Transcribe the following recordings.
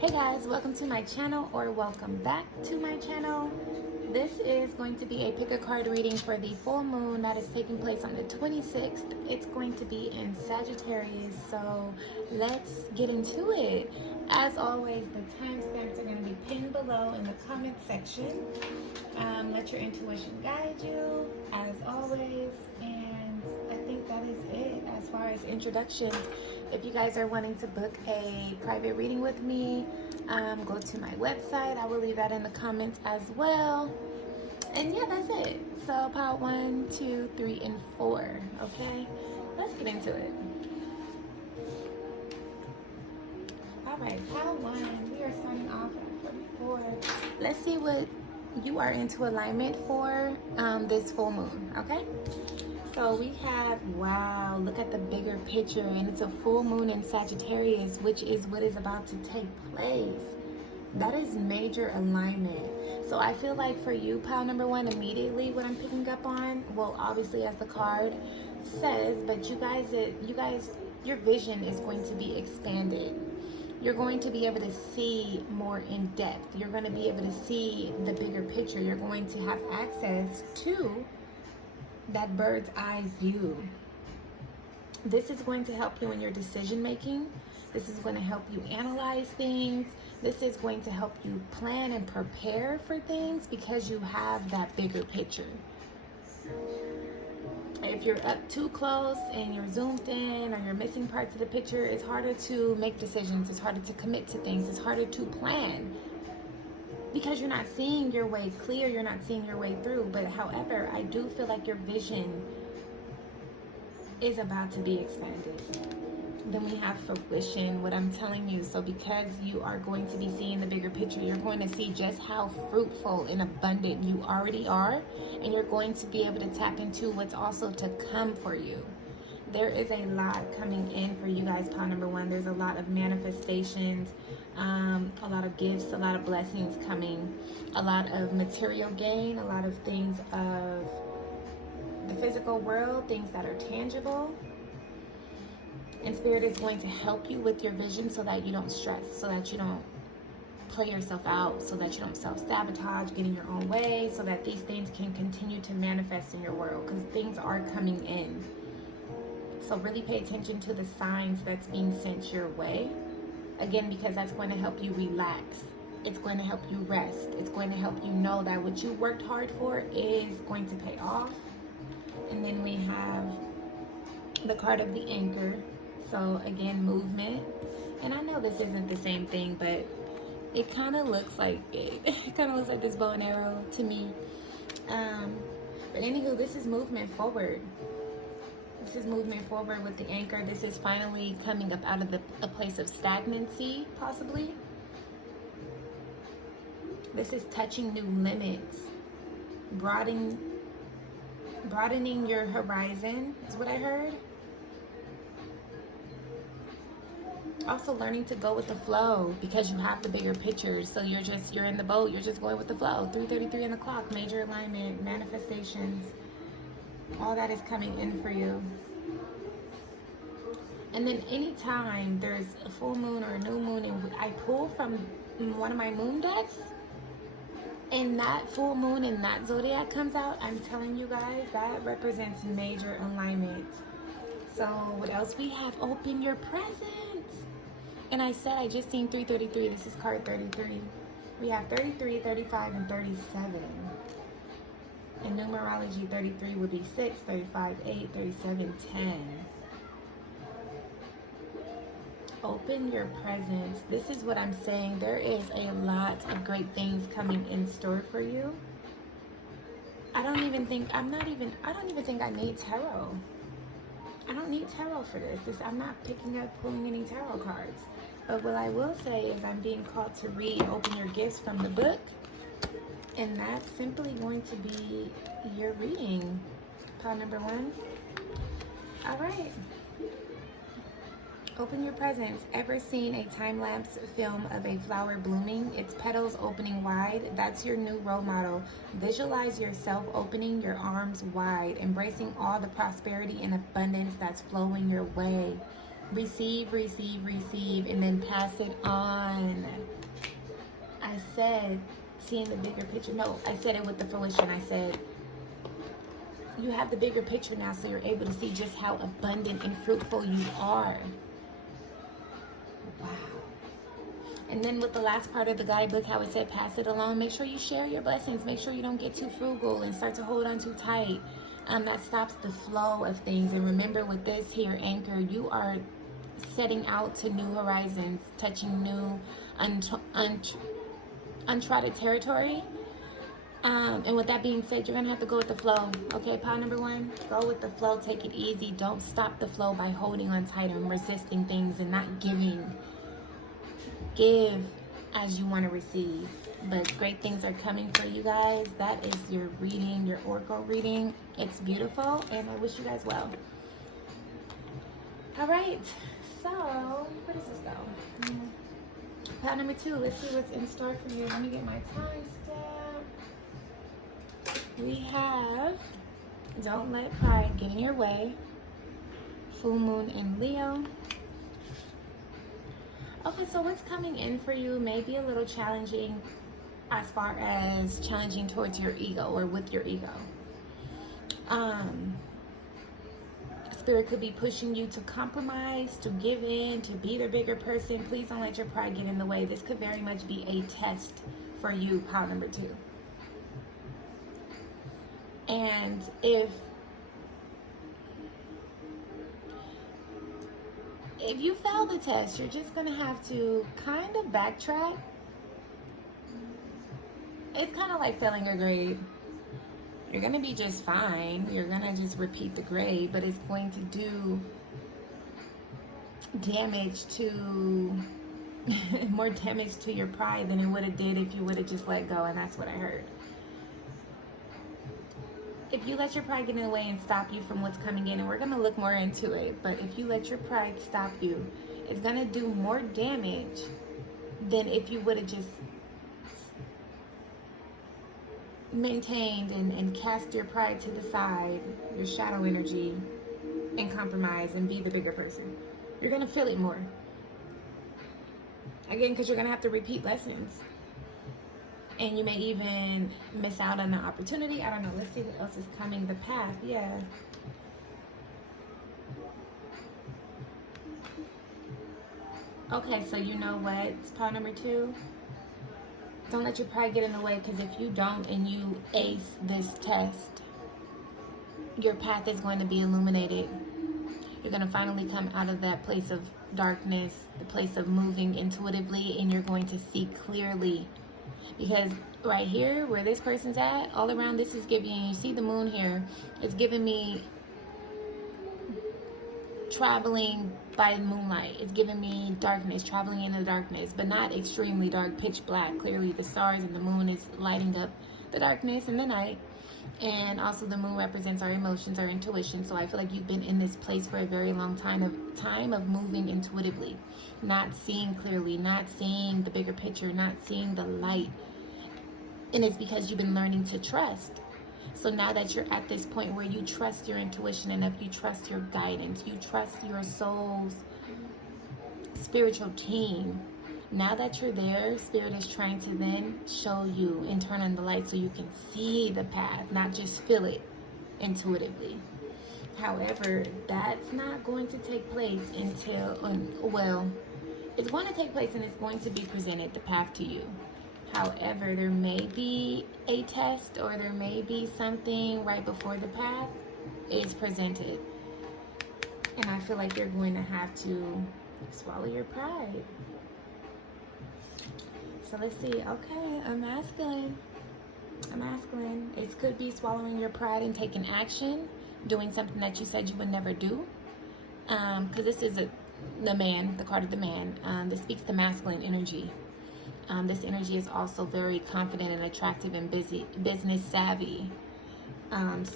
Hey guys, welcome to my channel, or welcome back to my channel. This is going to be a pick a card reading for the full moon that is taking place on the 26th. It's going to be in Sagittarius, so let's get into it. As always, the timestamps are going to be pinned below in the comment section. Let your intuition guide you, as always, and I think that is it as far as introduction. If you guys are wanting to book a private reading with me, go to my website. I will leave that in the comments as well. And yeah, that's it. So pile 1, 2, 3, and 4. Okay, let's get into it. All right, pile 1. We are starting off at 44. Let's see what you are into alignment for this full moon. Okay. So we have, wow, look at the bigger picture, and it's a full moon in Sagittarius, which is what is about to take place. That is major alignment. So I feel like for you, pile number 1, immediately what I'm picking up on, well, obviously as the card says, but you guys, your vision is going to be expanded. You're going to be able to see more in depth. You're going to be able to see the bigger picture. You're going to have access to that bird's eye view. This is going to help you in your decision making. This is going to help you analyze things. This is going to help you plan and prepare for things because you have that bigger picture. If you're up too close and you're zoomed in, or you're missing parts of the picture, it's harder to make decisions. It's harder to commit to things. It's harder to plan, because you're not seeing your way clear, you're not seeing your way through. But however, I do feel like your vision is about to be expanded. Then we have fruition, what I'm telling you. So because you are going to be seeing the bigger picture, you're going to see just how fruitful and abundant you already are, and you're going to be able to tap into what's also to come for you. There is a lot coming in for you guys, pile number 1. There's a lot of manifestations, a lot of gifts, a lot of blessings coming, a lot of material gain, a lot of things of the physical world, things that are tangible. And Spirit is going to help you with your vision so that you don't stress, so that you don't play yourself out, so that you don't self-sabotage, get in your own way, so that these things can continue to manifest in your world, because things are coming in. So really pay attention to the signs that's being sent your way. Again, because that's going to help you relax. It's going to help you rest. It's going to help you know that what you worked hard for is going to pay off. And then we have the card of the anchor. So again, movement. And I know this isn't the same thing, but it kind of looks like it. It kind of looks like this bow and arrow to me. But anywho, this is movement forward. This is movement forward with the anchor. This is finally coming up out of a place of stagnancy, possibly. This is touching new limits. Broadening your horizon is what I heard. Also learning to go with the flow, because you have the bigger picture. So you're in the boat, you're just going with the flow. 3:33 on the clock, major alignment, manifestations. All that is coming in for you. And then anytime there's a full moon or a new moon, and I pull from one of my moon decks, and that full moon and that zodiac comes out, I'm telling you guys, that represents major alignment. So what else we have? Open your presence. And I said I just seen 333. This is card 33. We have 33, 35, and 37. In numerology, 33 would be 6, 35, 8, 37, 10. Open your presence. This is what I'm saying. There is a lot of great things coming in store for you. I don't even think I need tarot. I don't need tarot for this. I'm not pulling any tarot cards. But what I will say is I'm being called to read Open Your Gifts from the book. And that's simply going to be your reading, pile number 1. All right. Open your presence. Ever seen a time-lapse film of a flower blooming, its petals opening wide? That's your new role model. Visualize yourself opening your arms wide, embracing all the prosperity and abundance that's flowing your way. Receive, receive, receive, and then pass it on. I said, seeing the bigger picture. No, I said it with the fruition. I said, you have the bigger picture now, so you're able to see just how abundant and fruitful you are. Wow. And then with the last part of the guidebook, how it said, pass it along. Make sure you share your blessings. Make sure you don't get too frugal and start to hold on too tight. That stops the flow of things. And remember, with this here anchor, you are setting out to new horizons, touching new untrodden territory. And with that being said, you're going to have to go with the flow. Okay, pile number 1, go with the flow. Take it easy. Don't stop the flow by holding on tight and resisting things and not giving. Give as you want to receive. But great things are coming for you guys. That is your reading, your oracle reading. It's beautiful, and I wish you guys well. All right, so where does this go? Pile number 2, let's see what's in store for you. Let me get my time stamp. We have don't let pride get in your way. Full moon in Leo. Okay, so what's coming in for you may be a little challenging as far as challenging towards your ego or with your ego. Spirit could be pushing you to compromise, to give in, to be the bigger person. Please don't let your pride get in the way. This could very much be a test for you, pile number 2. And if you fail the test, you're just going to have to kind of backtrack. It's kind of like failing a grade. You're going to be just fine. You're going to just repeat the grade, but it's going to do damage to, more damage to your pride than it would have did if you would have just let go, and that's what I heard. If you let your pride get in the way and stop you from what's coming in, and we're going to look more into it, but if you let your pride stop you, it's going to do more damage than if you would have just maintained and cast your pride to the side, your shadow energy, and compromise and be the bigger person. You're going to feel it more. Again, because you're going to have to repeat lessons. And you may even miss out on the opportunity. I don't know. Let's see what else is coming. The path. Yeah. Okay, so you know what? It's pile number 2. Don't let your pride get in the way, because if you don't and you ace this test, your path is going to be illuminated. You're going to finally come out of that place of darkness, the place of moving intuitively, and you're going to see clearly. Because right here, where this person's at, all around this is giving you, see the moon here, it's giving me traveling by moonlight. It's giving me darkness, traveling in the darkness, but not extremely dark, pitch black. Clearly the stars and the moon is lighting up the darkness in the night. And also the moon represents our emotions, our intuition. So I feel like you've been in this place for a very long time of moving intuitively, not seeing clearly, not seeing the bigger picture, not seeing the light. And it's because you've been learning to trust. So now that you're at this point where you trust your intuition enough, you trust your guidance, you trust your soul's spiritual team. Now that you're there, Spirit is trying to then show you and turn on the light so you can see the path, not just feel it intuitively. However, that's not going to take place until, well, it's going to take place and it's going to be presented, the path to you. However, there may be a test or there may be something right before the path is presented. And I feel like you're going to have to swallow your pride. So let's see. Okay, a masculine. It could be swallowing your pride and taking action, doing something that you said you would never do. Because this is the man, the card of the man. This speaks to masculine energy. This energy is also very confident and attractive and business savvy.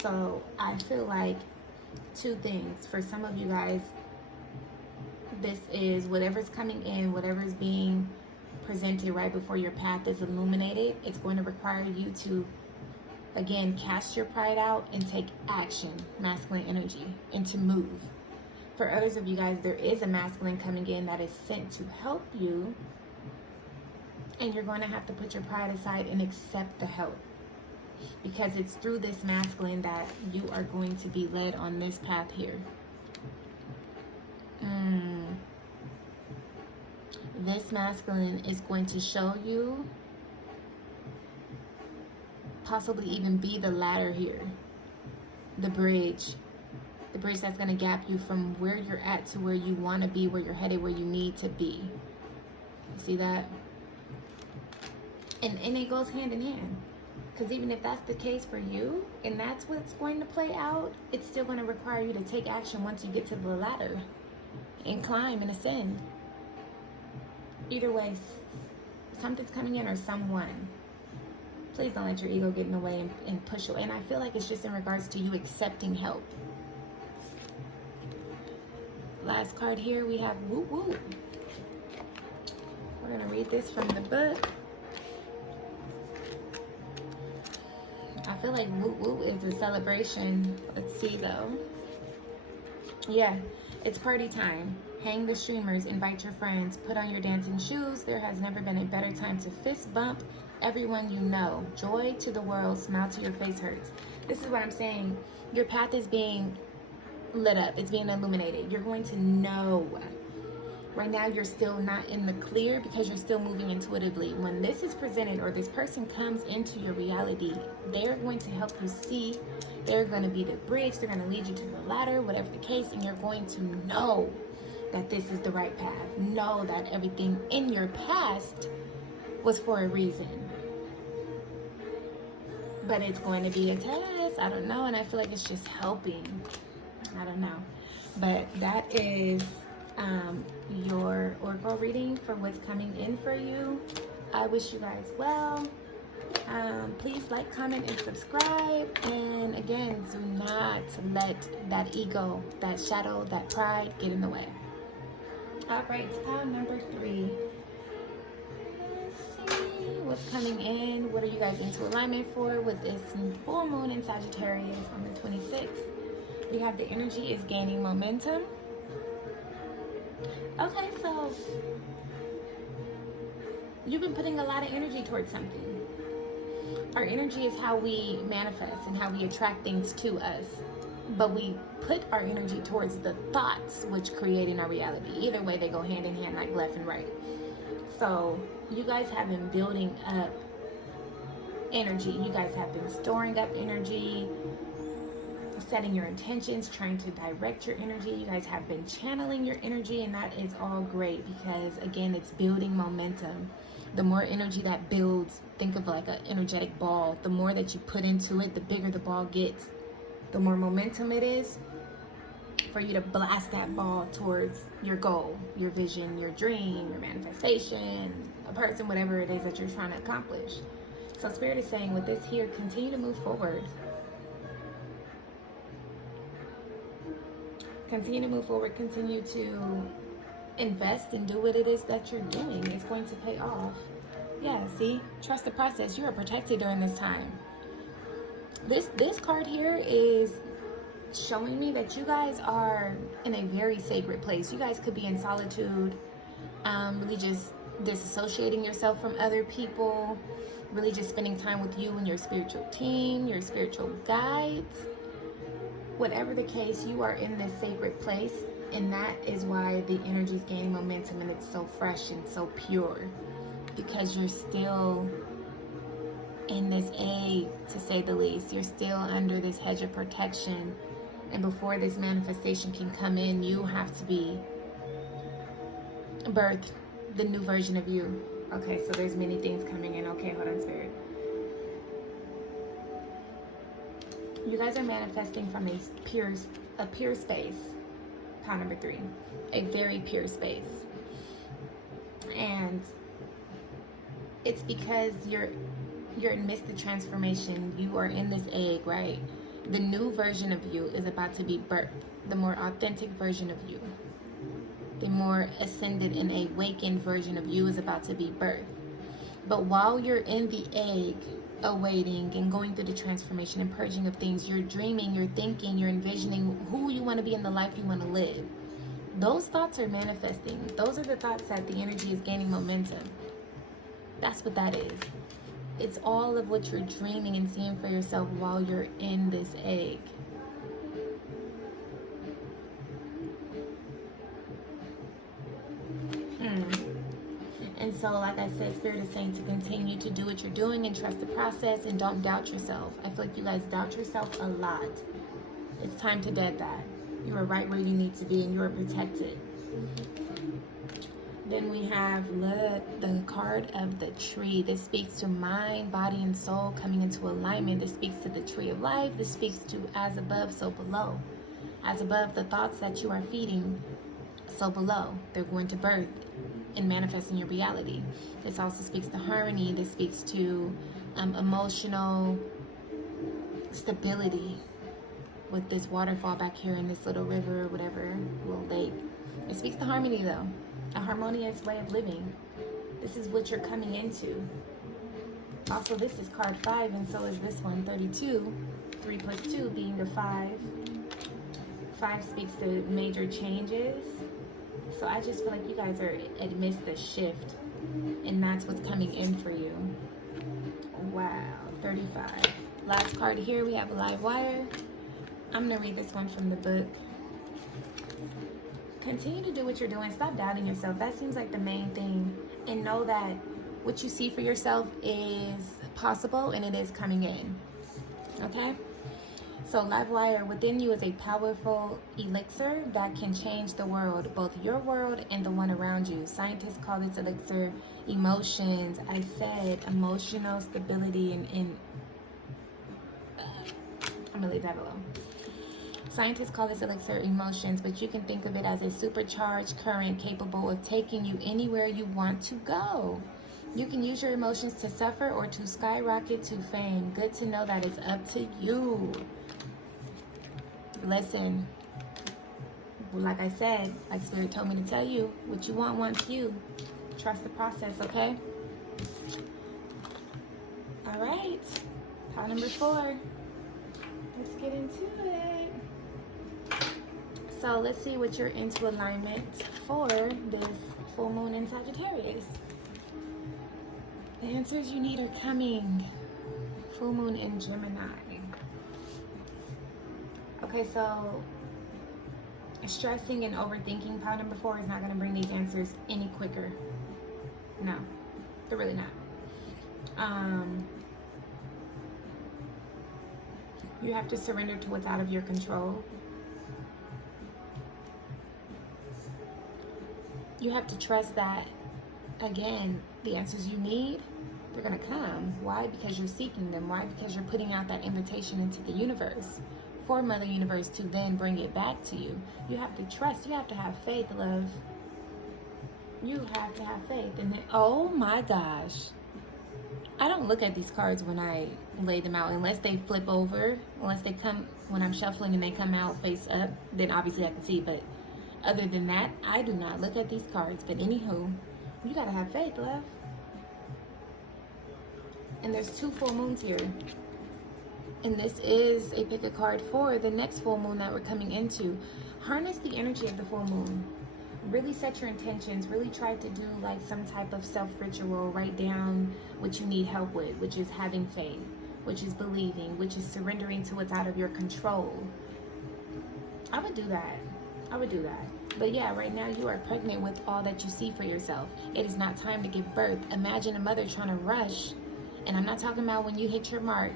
So I feel like 2 things. For some of you guys, this is whatever's coming in, whatever's being presented right before your path is illuminated. It's going to require you to, again, cast your pride out and take action, masculine energy, and to move. For others of you guys, there is a masculine coming in that is sent to help you. And you're going to have to put your pride aside and accept the help. Because it's through this masculine that you are going to be led on this path here. This masculine is going to show you, possibly even be the ladder here. The bridge. The bridge that's going to gap you from where you're at to where you want to be, where you're headed, where you need to be. You see that? And it goes hand in hand. Because even if that's the case for you, and that's what's going to play out, it's still going to require you to take action once you get to the ladder. And climb and ascend. Either way, something's coming in or someone. Please don't let your ego get in the way and push away. And I feel like it's just in regards to you accepting help. Last card here, we have woo woo. We're going to read this from the book. I feel like woo woo is a celebration. Let's see though. Yeah, it's party time. Hang the streamers, invite your friends, put on your dancing shoes. There has never been a better time to fist bump everyone you know. Joy to the world, smile till your face hurts. This is what I'm saying. Your path is being lit up. It's being illuminated. You're going to know. Right now, you're still not in the clear because you're still moving intuitively. When this is presented or this person comes into your reality, they're going to help you see. They're going to be the bridge. They're going to lead you to the ladder, whatever the case, and you're going to know that this is the right path. Know that everything in your past was for a reason. But it's going to be a test. I don't know. And I feel like it's just helping. I don't know. But that is your oracle reading for what's coming in for you. I wish you guys well. Please like, comment, and subscribe. And again, do not let that ego, that shadow, that pride get in the way. All right, pile number 3. Let's see what's coming in. What are you guys into alignment for with this full moon in Sagittarius on the 26th? We have the energy is gaining momentum. Okay, so you've been putting a lot of energy towards something. Our energy is how we manifest and how we attract things to us. But we put our energy towards the thoughts which creating our reality. Either way, they go hand in hand, like left and right. So you guys have been building up energy. You guys have been storing up energy, setting your intentions, trying to direct your energy. You guys have been channeling your energy, and that is all great because, again, it's building momentum. The more energy that builds, think of like an energetic ball. The more that you put into it, the bigger the ball gets. The more momentum it is for you to blast that ball towards your goal, your vision, your dream, your manifestation, a person, whatever it is that you're trying to accomplish. So Spirit is saying with this here, continue to move forward. Continue to move forward. Continue to invest and do what it is that you're doing. It's going to pay off. Yeah, see? Trust the process. You are protected during this time. This card here is showing me that you guys are in a very sacred place. You guys could be in solitude, really just disassociating yourself from other people, really just spending time with you and your spiritual team, your spiritual guides. Whatever the case, you are in this sacred place, and that is why the energy is gaining momentum and it's so fresh and so pure, because you're still in this egg, to say the least. You're still under this hedge of protection, and before this manifestation can come in, you have to be birthed, the new version of you. Okay, so there's many things coming in. Okay, hold on, Spirit. You guys are manifesting from a pure space. Pile number 3, a very pure space, and it's because you're amidst the transformation. You are in this egg, right? The new version of you is about to be birthed. The more authentic version of you, the more ascended and awakened version of you is about to be birthed. But while you're in the egg, awaiting and going through the transformation and purging of things, you're dreaming, you're thinking, you're envisioning who you want to be in the life you want to live. Those thoughts are manifesting. Those are the thoughts that the energy is gaining momentum. That's what that is. It's all of what you're dreaming and seeing for yourself while you're in this egg. And so, like I said, Spirit is saying to continue to do what you're doing and trust the process and don't doubt yourself. I feel like you guys doubt yourself a lot. It's time to dead that. You are right where you need to be and you are protected. Then we have the card of the tree. This speaks to mind, body, and soul coming into alignment. This speaks to the tree of life. This speaks to as above, so below. As above, the thoughts that you are feeding, so below. They're going to birth and manifest in your reality. This also speaks to harmony. This speaks to emotional stability with this waterfall back here in this little river or whatever, little lake. It speaks to harmony though. A harmonious way of living. This is what you're coming into. Also, this is card 5, and so is this one, 32. 3 plus 2 being a 5. 5 speaks to major changes. So I just feel like you guys are amidst the shift, and that's what's coming in for you. Wow, 35. Last card here, we have a live wire. I'm going to read this one from the book. Continue to do what you're doing. Stop doubting yourself. That seems like the main thing. And know that what you see for yourself is possible and it is coming in. Okay? So live wire, within you is a powerful elixir that can change the world, both your world and the one around you. Scientists call this elixir emotions. I said emotional stability and I'm going to leave that alone. Scientists call this elixir emotions, but you can think of it as a supercharged current capable of taking you anywhere you want to go. You can use your emotions to suffer or to skyrocket to fame. Good to know that it's up to you. Listen, like I said, like Spirit told me to tell you, what you want wants you. Trust the process, okay? All right, pile number 4. Let's get into it. So let's see what you're into alignment for this full moon in Sagittarius. The answers you need are coming. Full moon in Gemini. Okay, so stressing and overthinking, pile number 4, is not going to bring these answers any quicker. No, they're really not. You have to surrender to what's out of your control. You have to trust that, again, the answers you need, they're going to come. Why? Because you're seeking them. Why? Because you're putting out that invitation into the universe for Mother Universe to then bring it back to you. You have to trust. You have to have faith, love. You have to have faith. And then, oh my gosh. I don't look at these cards when I lay them out unless they flip over, unless they come, when I'm shuffling and they come out face up, then obviously I can see, but other than that, I do not look at these cards. But anywho, you gotta have faith, love. And there's 2 full moons here. And this is a pick a card for the next full moon that we're coming into. Harness the energy of the full moon. Really set your intentions. Really try to do like some type of self-ritual. Write down what you need help with, which is having faith, which is believing, which is surrendering to what's out of your control. I would do that. I would do that. But yeah, right now you are pregnant with all that you see for yourself. It is not time to give birth. Imagine a mother trying to rush. And I'm not talking about when you hit your mark,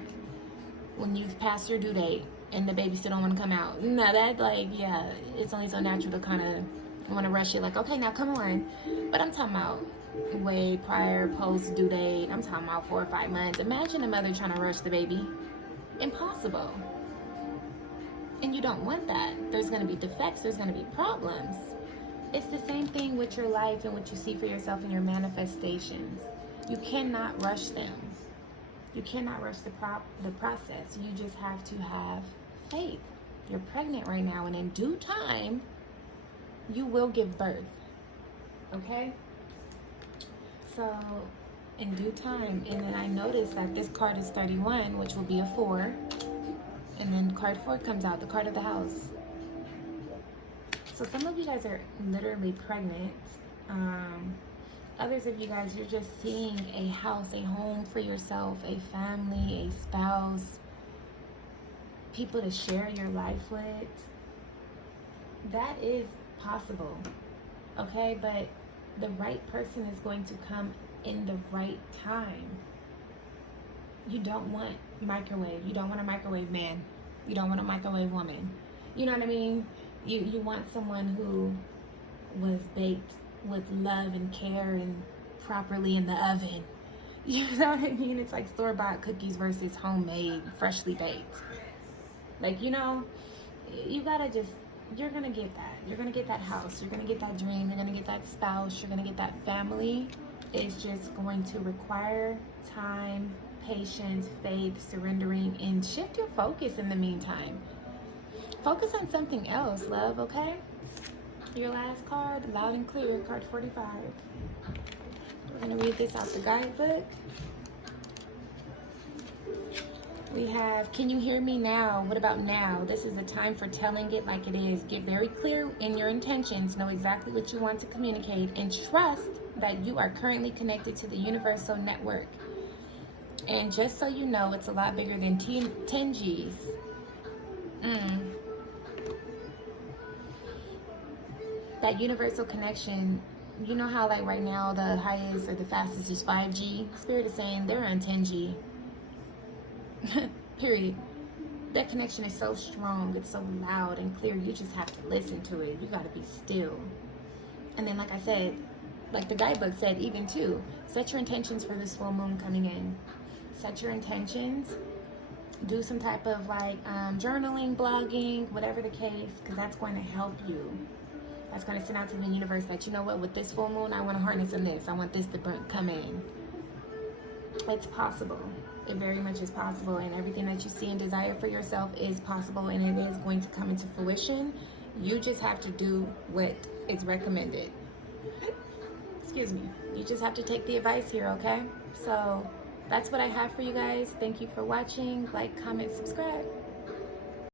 when you've passed your due date and the baby still don't want to come out. No, that like, yeah, it's only so natural to kind of want to rush it. Like, okay, now come on. But I'm talking about way prior, post due date. I'm talking about 4 or 5 months. Imagine a mother trying to rush the baby. Impossible. And you don't want that. There's going to be defects. There's going to be problems. It's the same thing with your life and what you see for yourself in your manifestations. You cannot rush them. You cannot rush the process. You just have to have faith. You're pregnant right now, and in due time, you will give birth. Okay? So, in due time. And then I noticed that this card is 31, which will be a 4. And then card 4 comes out, the card of the house. So some of you guys are literally pregnant. Others of you guys, you're just seeing a house, a home for yourself, a family, a spouse, people to share your life with. That is possible, okay? But the right person is going to come in the right time. You don't want microwave. You don't want a microwave man. You don't want a microwave woman. You know what I mean? You want someone who was baked with love and care and properly in the oven. You know what I mean? It's like store-bought cookies versus homemade, freshly baked. Like, you know, you gotta just, you're gonna get that. You're gonna get that house. You're gonna get that dream. You're gonna get that spouse. You're gonna get that family. It's just going to require time, patience, faith, surrendering, and shift your focus in the meantime. Focus on something else, love, okay? Your last card, loud and clear, card 45. We're going to read this out the guidebook. We have, can you hear me now? What about now? This is the time for telling it like it is. Get very clear in your intentions. Know exactly what you want to communicate. And trust that you are currently connected to the universal network. And just so you know, it's a lot bigger than 10 G's. That universal connection, you know how like right now the highest or the fastest is 5G? Spirit is saying they're on 10G. Period. That connection is so strong, it's so loud and clear, you just have to listen to it. You gotta be still. And then like I said, like the guidebook said, even too, set your intentions for this full moon coming in. Set your intentions. Do some type of like journaling, blogging, whatever the case, because that's going to help you. That's going to send out to the universe that, you know what, with this full moon, I want to harness in this. I want this to come in. It's possible. It very much is possible. And everything that you see and desire for yourself is possible. And it is going to come into fruition. You just have to do what is recommended. Excuse me. You just have to take the advice here, okay? So that's what I have for you guys. Thank you for watching. Like, comment, subscribe.